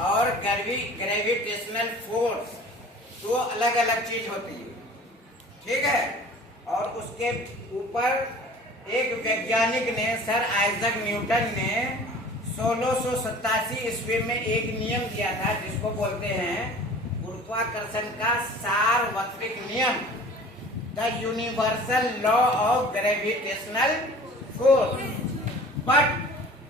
और gravitational force दो अलग अलग चीज होती है, ठीक है। और उसके ऊपर एक वैज्ञानिक ने, सर आइजक न्यूटन ने 1687 ईस्वी में एक नियम दिया था जिसको बोलते हैं गुरुत्वाकर्षण का सार्वत्रिक नियम, the universal law of gravitational force. But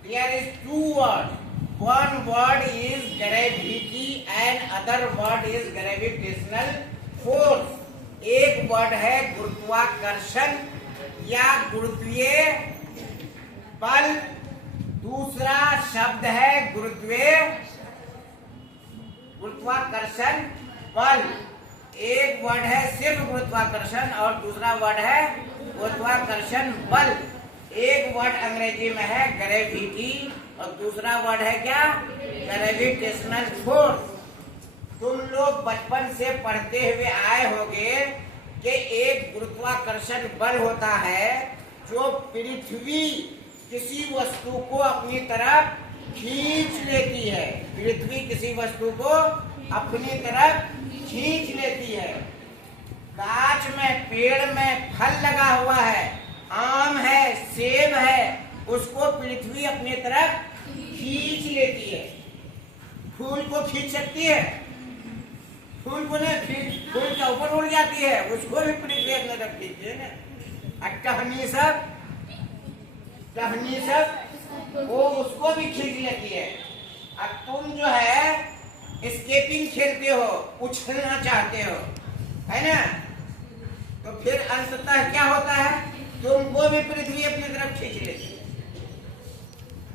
there is two words. One word is gravity and other word is gravitational force. एक वर्ड है गुरुत्वाकर्षण या गुरुत्वीय बल, दूसरा शब्द है गुरुत्वाकर्षण बल। एक वर्ड है सिर्फ गुरुत्वाकर्षण और दूसरा वर्ड है गुरुत्वाकर्षण बल। एक वर्ड अंग्रेजी में है ग्रेविटी और दूसरा वर्ड है क्या, ग्रेविटेशनल फोर्स। तुम लोग बचपन से पढ़ते हुए आए होंगे कि एक गुरुत्वाकर्षण बल होता है जो पृथ्वी किसी वस्तु को अपनी तरफ खींच लेती है। पृथ्वी किसी वस्तु को अपनी तरफ खींच लेती है। गाछ में, पेड़ में फल लगा हुआ है, आम है, सेब है, उसको पृथ्वी अपनी तरफ खींच लेती है। फूल को खींच सकती है? फूल को नहीं, फूल के ऊपर उड़ जाती है, उसको भी पृथ्वी अपनी तरफ खींचती है ना। टहनी सब वो उसको भी खींच लेती है। अब तुम जो है स्केटिंग खेलते हो, उछलना चाहते हो, है ना, तो फिर अंततः क्या होता है, तुमको भी पृथ्वी अपनी तरफ खींच लेती है।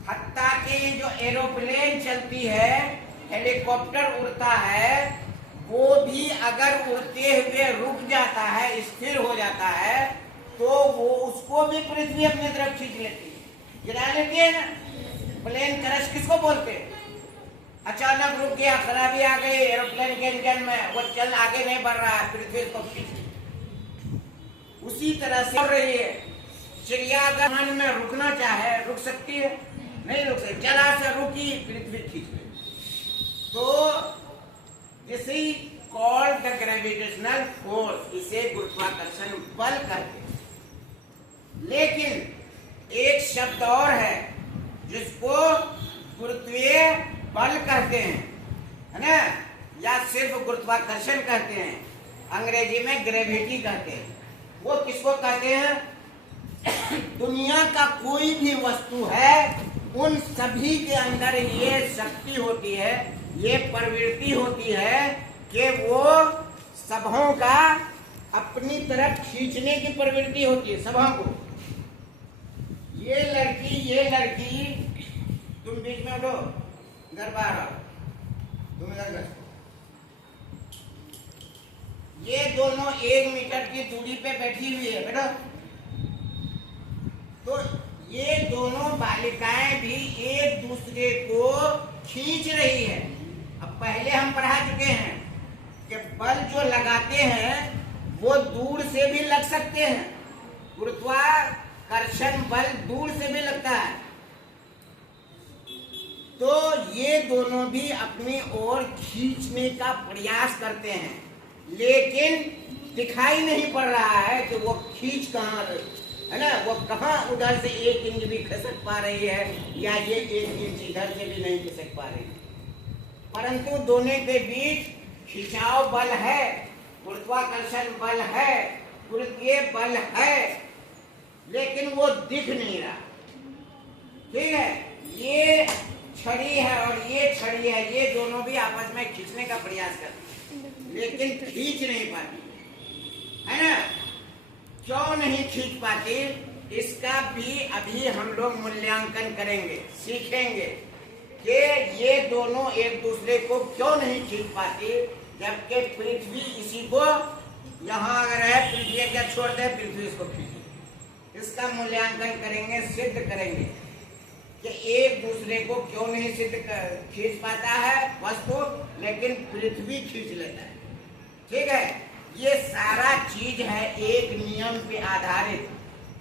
हत्ता कि जो एरोप्लेन चलती है, हेलीकॉप्टर उड़ता है, वो भी अगर उड़ते हुए रुक जाता है, स्थिर हो जाता है, तो वो उसको भी पृथ्वी अपनी तरफ खींच लेती है, गिरा लेती है ना। प्लेन क्रैश किसको बोलते हैं? अचानक रुक गया, खराबी आ गई एरोप्लेन के इंजन में, वो चल आगे नहीं बढ़ रहा है, पृथ्वी को खींच। उसी तरह से रही है चिड़िया, अगर मन में रुकना चाहे रुक सकती है? नहीं रुक सकती, जरा से रुकी पृथ्वी खींच ले। तो this is called the gravitational force, इसे गुरुत्वाकर्षण बल कहते हैं। लेकिन एक शब्द और है जिसको गुरुत्वीय बल कहते हैं, है ना, या सिर्फ गुरुत्वाकर्षण कहते हैं, अंग्रेजी में ग्रेविटी कहते हैं। वो किसको कहते हैं? दुनिया का कोई भी वस्तु है, उन सभी के अंदर ये शक्ति होती है, ये प्रवृत्ति होती है कि वो सबों का अपनी तरफ खींचने की प्रवृत्ति होती है, सबों को। ये लड़की तुम बीच में उठो, घर बाहर आओ, तुम इधर, ये दोनों 1 मीटर की दूरी पे बैठी हुई है, बेटा। तो ये दोनों बालिकाएं भी एक दूसरे को खींच रही है। अब पहले हम पढ़ा चुके हैं कि बल जो लगाते हैं वो दूर से भी लग सकते हैं, गुरुत्वाकर्षण बल दूर से भी लगता है। तो ये दोनों भी अपनी ओर खींचने का प्रयास करते हैं, लेकिन दिखाई नहीं पड़ रहा है कि वो खींच कहाँ रही है ना, वो कहाँ उधर से 1 इंच भी खिसक पा रही है या ये 1 इंच इधर से भी नहीं खिसक पा रही है। परंतु दोनों के बीच खिंचाव बल है, गुरुत्वाकर्षण बल है, गुरुत्वीय बल है, लेकिन वो दिख नहीं रहा। ठीक है, ये छड़ी है और ये छड़ी है, ये दोनों भी आपस में खींचने का प्रयास करते हैं, लेकिन खींच नहीं पाती, है ना। क्यों नहीं खींच पाती, इसका भी अभी हम लोग मूल्यांकन करेंगे, सीखेंगे कि ये दोनों एक दूसरे को क्यों नहीं खींच पाती, जबकि पृथ्वी इसी को यहाँ अगर है, पृथ्वी क्या छोड़ दे, पृथ्वी इसको खींचे। इसका मूल्यांकन करेंगे, सिद्ध करेंगे कि एक दूसरे को क्यों नहीं खींच पाता है वस्तु, लेकिन पृथ्वी खींच लेता है। ठीक है, ये सारा चीज है एक नियम पे आधारित,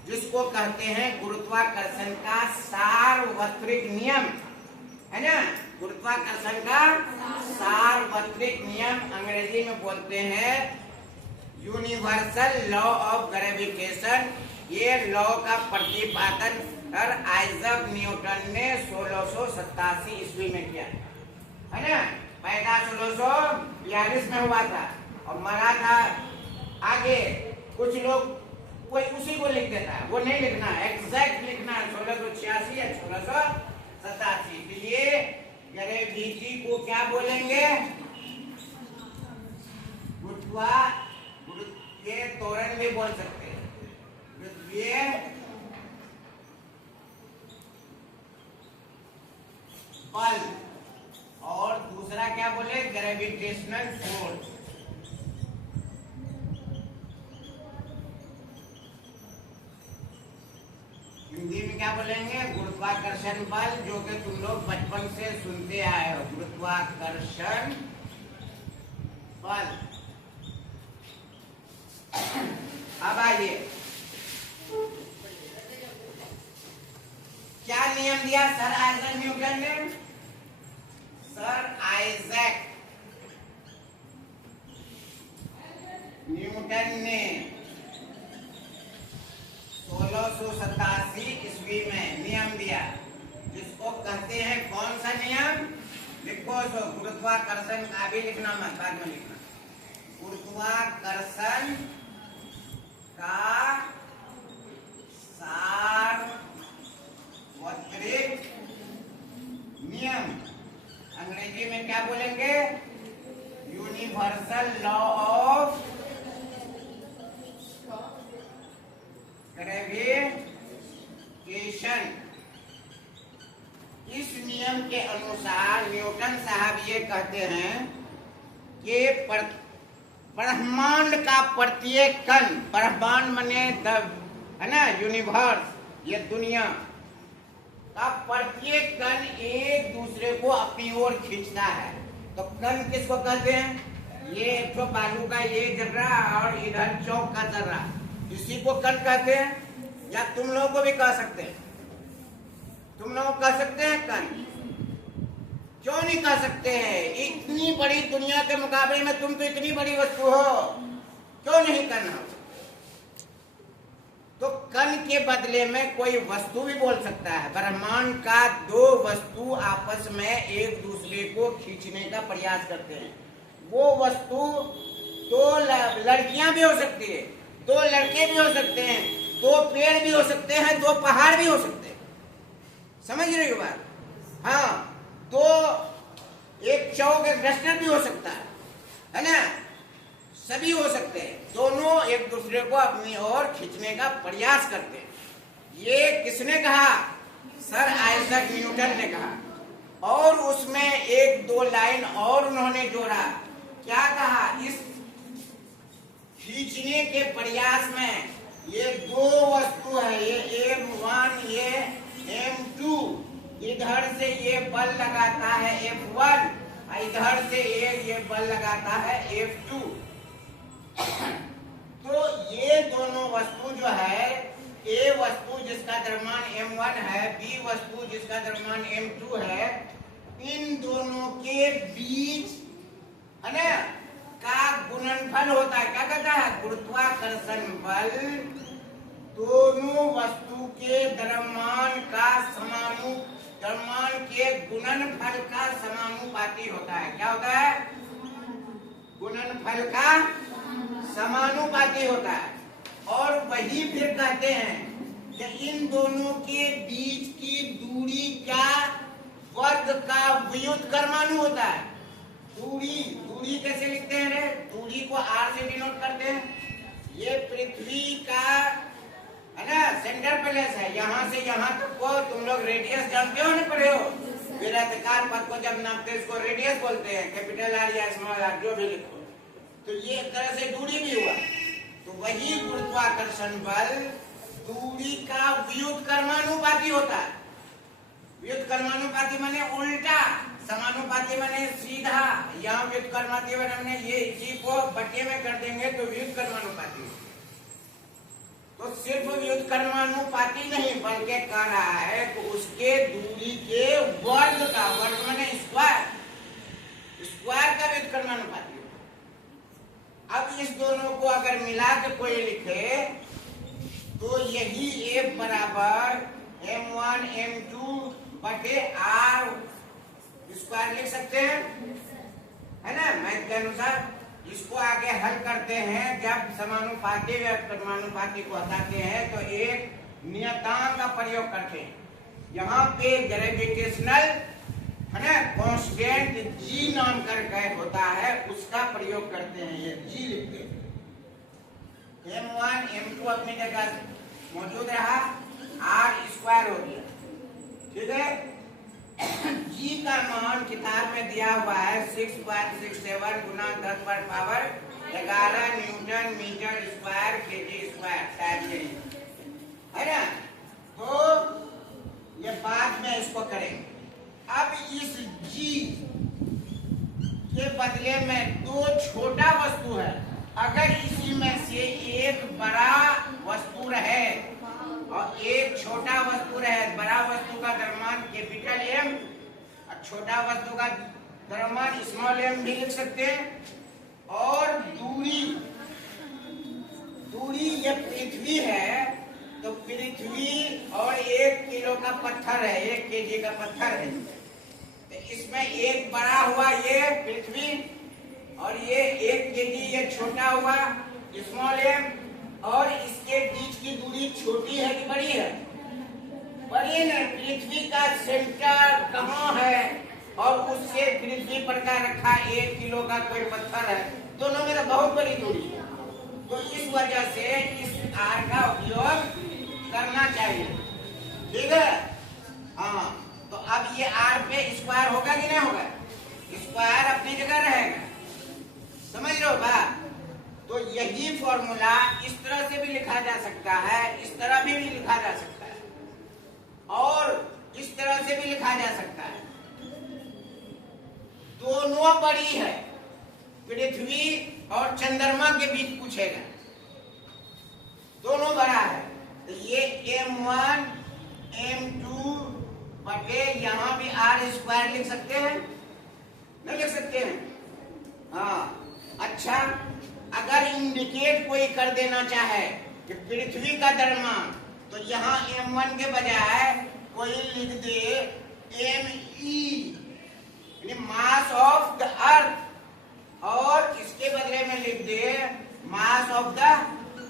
जिसको कहते हैं गुरुत्वाकर्षण का सार्वत्रिक नियम, है है ना, गुरुत्वाकर्षण का सार्वत्रिक नियम अंग्रेजी में बोलते हैं यूनिवर्सल लॉ ऑफ ग्रेविटेशन। ये लॉ का प्रतिपादन सर आइजैक न्यूटन ने 1687 ईस्वी में किया, है ना। पैदा 1642 में हुआ था और मरा था आगे। कुछ लोग कोई उसी को लिख देता है, वो नहीं लिखना, एग्जैक्ट लिखना है 1686 या 1687। तो ये ग्रेविटी को क्या बोलेंगे? ये त्वरण भी बोल सकते हैं, पृथ्वी बल, और दूसरा क्या बोले? Gravitational force. हिंदी में क्या बोलेंगे? गुरुत्वाकर्षण बल, जो कि तुम लोग बचपन से सुनते आए हो, गुरुत्वाकर्षण बल। अब आइए, क्या नियम दिया सर आइजैक न्यूटन ने? सर आइजैक न्यूटन ने 1687 ईस्वी में नियम दिया, जिसको कहते हैं कौन सा नियम? लिखो सो, गुरुत्वाकर्षण का भी लिखना, मत बाद में लिखना। गुरुत्वाकर्षण का सार्वत्रिक नियम, अंग्रेजी में क्या बोलेंगे? Universal law of gravitation. इस नियम के अनुसार न्यूटन साहब ये कहते हैं कि ब्रह्मांड का प्रत्येक कण, ब्रह्मांड माने है ना, यूनिवर्स, ये दुनिया का प्रत्येक कण एक दूसरे को अपनी ओर खींचता है। तो कण किसको कहते हैं? ये एक तो बालू का ये जर्रा और इधर चौक का जर्रा, इसी को कण कहते हैं। या तुम लोगों को भी कह सकते हैं, तुम लोग कह सकते हैं कण। क्यों नहीं कह सकते हैं? इतनी बड़ी दुनिया के मुकाबले में तुम तो इतनी बड़ी वस्तु हो, क्यों नहीं करना? तो कण के बदले में कोई वस्तु भी बोल सकता है। ब्रह्मांड का दो वस्तु आपस में एक दूसरे को खींचने का प्रयास करते हैं। वो वस्तु दो लड़कियां भी हो सकती है, दो लड़के भी हो सकते हैं, दो पेड़ भी हो सकते हैं, दो पहाड़ भी हो सकते हैं। समझ रही हो बात? हाँ, तो एक चौक, एक डस्टर भी हो सकता है ना, सभी हो सकते हैं। दोनों एक दूसरे को अपनी ओर खींचने का प्रयास करते हैं। ये किसने कहा? सर आइजैक न्यूटन ने कहा। और उसमें एक दो लाइन और उन्होंने जोड़ा। क्या कहा? इस खींचने के प्रयास में ये दो वस्तु है, ये M1, ये M2, इधर से ये बल लगाता है F1, इधर से ये बल लगाता है F2। तो ये दोनों वस्तु जो है, A वस्तु जिसका द्रव्यमान M1 है, B वस्तु जिसका द्रव्यमान M2 है, इन दोनों के बीच है ना का गुणनफल होता है। क्या कहता है? गुरुत्वाकर्षण बल दोनों वस्तु के द्रव्यमान के गुणनफल का समानुपाती होता है। क्या होता है? गुणनफल का समानुपाती होता है। और वही फिर कहते हैं कि इन दोनों के बीच की दूरी का वर्ग का व्युत्क्रमाणु होता है। दूरी कैसे लिखते हैं रे? दूरी को R से डिनोट करते हैं। ये पृथ्वी का है ना सेंटर प्लेस है, यहाँ से यहाँ तक को तुम लोग रेडियस जानते हो ना, पढ़े हो? विराधिकार पथ को जब नापते इसको रेडियस बोलते हैं, कैपिटल R या स्मॉल r जो भी लिखो। तो ये एक तरह से दूरी भी हुआ। तो वही गुरुत्वाकर्षण बल दूरी का व्युत्क्रमानुपाती होता है। व्युत्क्रमानुपाती माने उल्टा, समानुपाती माने सीधा। यहाँ व्युत्क्रमानुपाती माने ये इसी को बटे में कर देंगे तो व्युत्क्रमानुपाती। तो सिर्फ व्युत्क्रमानुपाती नहीं बल्कि कह रहा है तो उसके दूरी के वर्ग का, वर्ग अगर मिला के कोई लिखे तो यही F बराबर m1 m2 बटे r स्क्वायर लिख सकते हैं, है ना। मैथ के अनुसार इसको आगे हल करते हैं, जब समानुपाती व परमाणुपाती को हटाते हैं तो एक नियतांक का प्रयोग करते हैं। यहाँ पे ग्रेविटेशनल, है ना, कांस्टेंट जी नाम करके होता है, उसका प्रयोग करते हैं। ये जी लिखते हैं। m1 m2 अपनी जगह मौजूद रहा, r स्क्वायर हो गया, ठीक है। जी का मान किताब में दिया हुआ है 6.67 गुना 10 पर power 11 newton metre square kg square, शायद यही है ना। तो ये बाद में इसको करेंगे। अब इस जी के बदले में दो छोटा वस्तु है, अगर इसी में से एक बड़ा वस्तु रहे और एक छोटा वस्तु रहे, बड़ा वस्तु का द्रव्यमान कैपिटल एम और छोटा वस्तु का द्रव्यमान स्मॉल एम भी लिख सकते हैं। और दूरी ये पृथ्वी है, तो पृथ्वी और 1 किलो का पत्थर है, 1 केजी का पत्थर है, तो इसमें एक बड़ा हुआ ये पृथ्वी और ये 1 केजी ये छोटा हुआ स्मॉल एम, और इसके बीच की दूरी छोटी है कि बड़ी है? बड़ी है। पृथ्वी का सेंटर कहाँ है और उससे पृथ्वी पर का रखा 1 किलो का कोई पत्थर है, दोनों में तो बहुत बड़ी दूरी है। तो इस वजह से इस आर का उपयोग करना चाहिए, ठीक है। हाँ, तो अब ये आर पे स्क्वायर होगा कि नहीं होगा? स्क्वायर अपनी जगह रहेगा, समझ रहे हो बात। तो यही फॉर्मूला इस तरह से भी लिखा जा सकता है, इस तरह भी लिखा जा सकता है, और इस तरह से भी लिखा जा सकता है। दोनों बड़ी है, पृथ्वी और चंद्रमा के बीच पूछेगा, दोनों बड़ा है, तो ये m1 m2 बटे यहाँ भी r स्क्वायर लिख सकते हैं, नहीं लिख सकते हैं? हाँ, अच्छा, अगर इंडिकेट कोई कर देना चाहे कि पृथ्वी का द्रव्यमान, तो यहाँ m1 के बजाय कोई लिख दे me, mass of the earth, और इसके बदले में लिख दे मास ऑफ द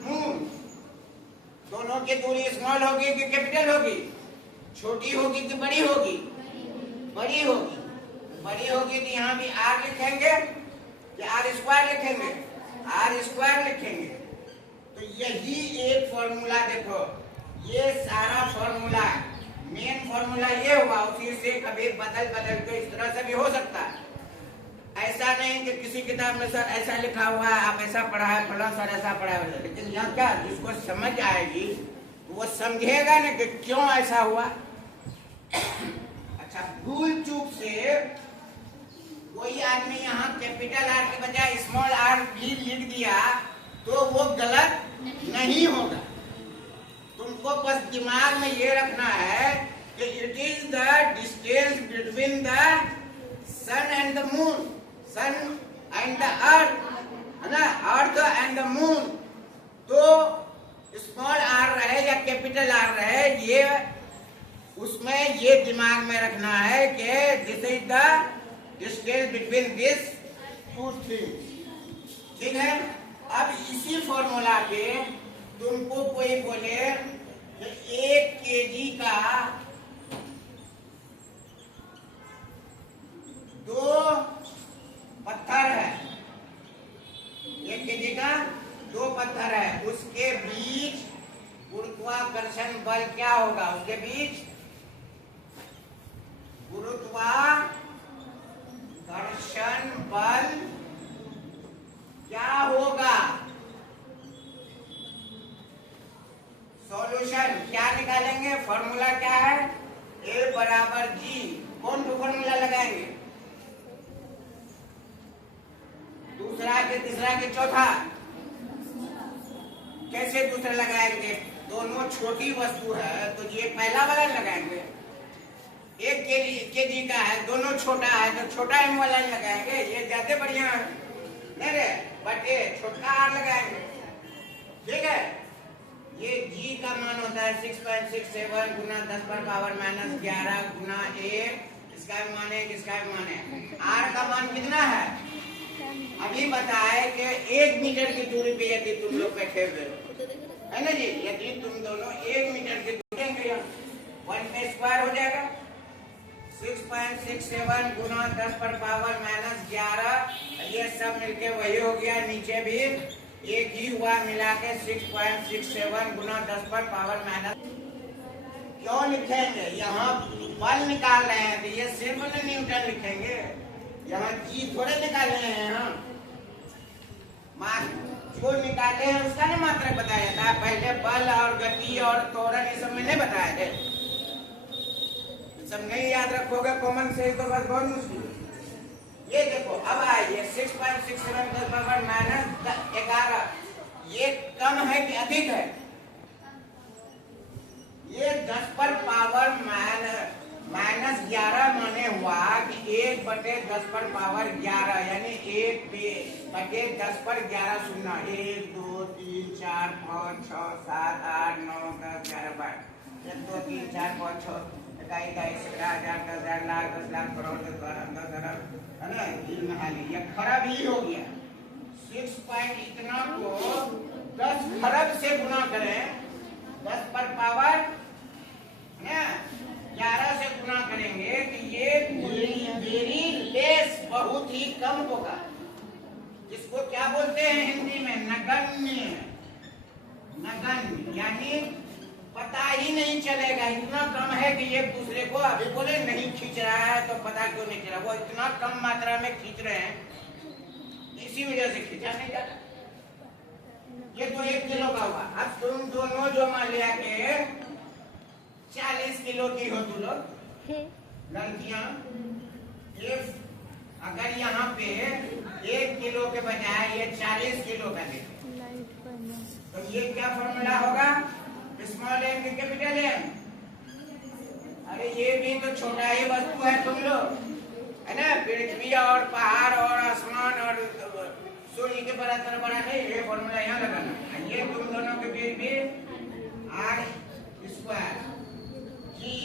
मून। दोनों की दूरी स्मॉल होगी कि कैपिटल होगी? छोटी होगी कि बड़ी होगी? बड़ी होगी। बड़ी होगी तो यहाँ भी r लिखेंगे या r स्क्वायर लिखेंगे? r स्क्वायर लिखेंगे। तो यही एक फॉर्मूला, देखो ये सारा फॉर्मूला, मेन फॉर्मूला ये हुआ, उसी से कभी बदल के इस तरह से भी हो सकता है। ऐसा नहीं कि किसी किताब में सर ऐसा लिखा हुआ है, आप ऐसा पढ़ा है, फला सर ऐसा पढ़ा है, लेकिन यहाँ क्या, जिसको समझ आएगी वो समझेगा ना कि क्यों ऐसा हुआ। अच्छा, भूल चूक से कोई आदमी यहाँ कैपिटल आर के बजाय स्मॉल आर भी लिख दिया तो वो गलत नहीं होगा। तुमको बस दिमाग में ये रखना है कि it is the distance between the sun and the moon, sun and the earth, है ना, अर्थ एंड द मून। तो स्मॉल आर रहे या कैपिटल आर रहे, ये उसमें ये दिमाग में रखना है कि this is the distance between this two things, ठीक है। अब इसी फॉर्मूला पे तुमको कोई बोले 1 केजी का 2 पत्थर है, 1 केजी का 2 पत्थर है, उसके बीच गुरुत्वाकर्षण बल क्या होगा? उसके बीच गुरुत्वाकर्षण बल क्या होगा? सॉल्यूशन क्या निकालेंगे? फॉर्मूला क्या है? A बराबर G। कौन सा फॉर्मूला लगाएंगे? दूसरा के तीसरा के चौथा? कैसे दूसरा लगाएंगे? दोनों छोटी वस्तु है तो ये पहला वाला लगाएंगे। 1 केजी का है, दोनों छोटा है तो छोटा m वाला लगाएंगे, ये ज्यादा बढ़िया है, नहीं रे, बट ये छोटा r लगाएंगे। ठीक है। ये G का मान होता है 6.67 गुना 10 पर पावर माइनस 11 गुना 1। इसका भी मान है, किसका भी मान है। R का मान कितना है अभी बताए कि 1 मीटर की दूरी पे यदि तुम लोग बैठे हुए हो, है ना जी, यदि तुम दोनों 1 मीटर की दूरी पे 1 पे स्क्वायर हो जाएगा। 6.67 गुना 10 पर पावर माइनस 11, ये सब मिलके वही हो गया। नीचे भी एक ही हुआ, मिला के 6.67 गुना 10 पर पावर माइनस। क्यों लिखेंगे, यहाँ बल निकाल रहे हैं तो ये सिर्फ न्यूटन लिखेंगे, यहाँ जी थोड़े निकाल रहे हैं हम। जो निकाले हैं उसका ना मात्रक बताया जाता है। पहले बल और गति और त्वरण ये सब में नहीं बताया थे, सब नहीं याद रखोगे कॉमन सेंस तो बस बहुत मुश्किल। ये देखो अब आइए 6.67 10 पावर माइनस 11, ये कम है कि अधिक है। ये 10 पर पावर माइनस 11 माने हुआ कि 1/10 पर पावर 11, यानी 1/10 पर 11 सुनना। 1 2 3 4 5 6 7 8 9 10 11 12 1 2 3 4 5 6 इकाई 10,000 10,000 लाख 10 लाख करोड़ 10 अरब, है ना। ये खरब ही हो गया। 6 पॉइंट इतना को 10 खरब से गुना करें, 10 पर पावर 11 से गुना करेंगे तो ये वेरी लेस, बहुत ही कम होगा। इसको क्या बोलते हैं हिंदी में, नगण्य। नगण्य यानी पता ही नहीं चलेगा, इतना कम है कि एक दूसरे को अभी बोले नहीं खींच रहा है तो पता क्यों नहीं चला, वो इतना कम मात्रा में खींच रहे हैं, इसी वजह से खींचा नहीं जाता। ये तो 1 किलो का हुआ। अब तुम दोनों जो मान लिया के 40 किलो की हो तुम लोग लड़कियां, अगर यहाँ पे 1 किलो के बजाय ये 40 किलो का दे तो ये क्या फॉर्मूला होगा, स्मॉल एम कैपिटल एम। अरे ये भी तो छोटा ही वस्तु है तुम लोग, है ना। पृथ्वी और पहाड़ और आसमान और सूर्य के बराबर बड़ा नहीं, ये फॉर्मूला यहाँ लगाना। ये तुम दोनों के बीच भी आर स्क्वायर जी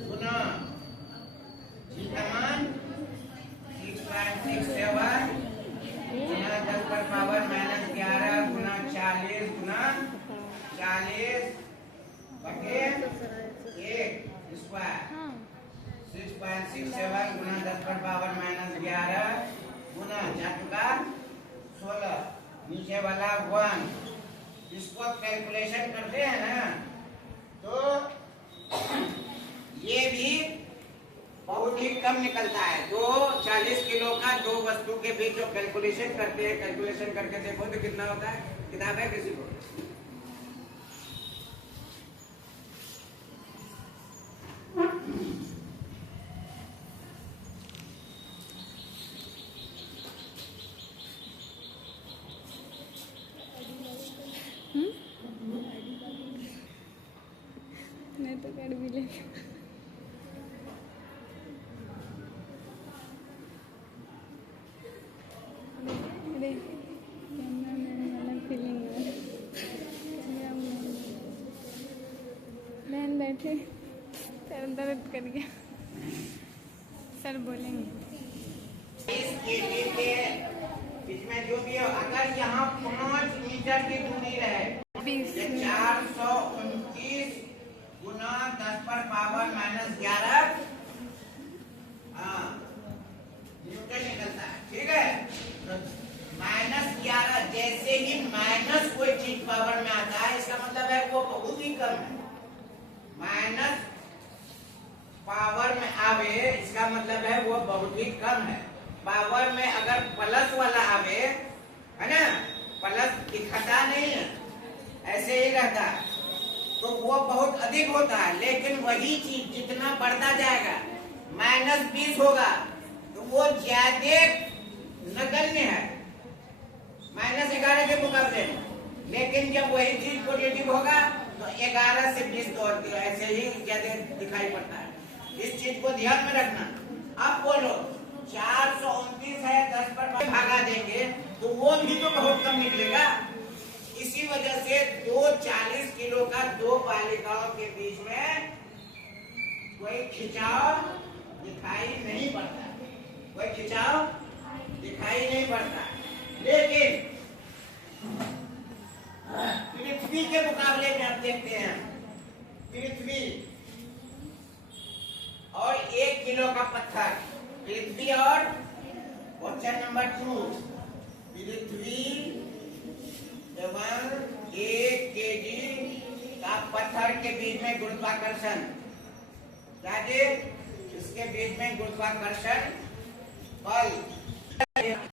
गुना जी का मान 6.67 गुना 10 पर पावर माइनस 11 गुना 40 गुना 40 बटे 1 स्क्वायर। 6.67 गुना 10 पर पावर माइनस 11 गुना 4 का 16, नीचे वाला 1। इसको कैलकुलेशन करते हैं ना तो ये भी बहुत ही कम निकलता है। 40 किलो का दो वस्तु के बीच जो कैलकुलेशन करते हैं, कैलकुलेशन करके देखो तो कितना होता है। किताब है किसी को? नहीं तो कर भी ले। अरे कैमरा मैन वाला फीलिंग है। बहन बैठे सर दर्द कर गया, सर बोलेंगे। इसमें जो भी हो, अगर यहाँ 5 मीटर की दूरी रहे, 429 गुना 10 पर पावर माइनस 11 न्यूटन निकलता है। ठीक है, माइनस 11 जैसे ही माइनस कोई चीज पावर में आता है, इसका मतलब है वो बहुत ही कम है। माइनस पावर में आवे इसका मतलब है वो बहुत ही कम है। पावर में अगर प्लस वाला आवे, है ना, प्लस दिखता नहीं है, ऐसे ही रहता है, तो वो बहुत अधिक होता है। लेकिन वही चीज जितना बढ़ता जाएगा, -20 होगा तो वो ज्यादा नगण्य है -11 के मुकाबले में। लेकिन जब वही चीज पॉजिटिव होगा तो 11 से 20 तो ऐसे ही ज्यादा दिखाई पड़ता है। इस चीज को ध्यान में रखना। अब बोलो 429 है, 10 पर भागा देंगे तो वो भी तो बहुत कम निकलेगा। इसी इसी वजह से दो 40 किलो का दो बालिकाओं के बीच में कोई खिंचाव दिखाई नहीं पड़ता, कोई खिंचाव दिखाई नहीं पड़ता। लेकिन पृथ्वी के मुकाबले में आप देखते हैं, पृथ्वी और 1 किलो का पत्थर, पृथ्वी और क्वेश्चन नंबर 2, पृथ्वी एवं 1 केजी का पत्थर के बीच में गुरुत्वाकर्षण, क्या जी? इसके बीच में गुरुत्वाकर्षण बल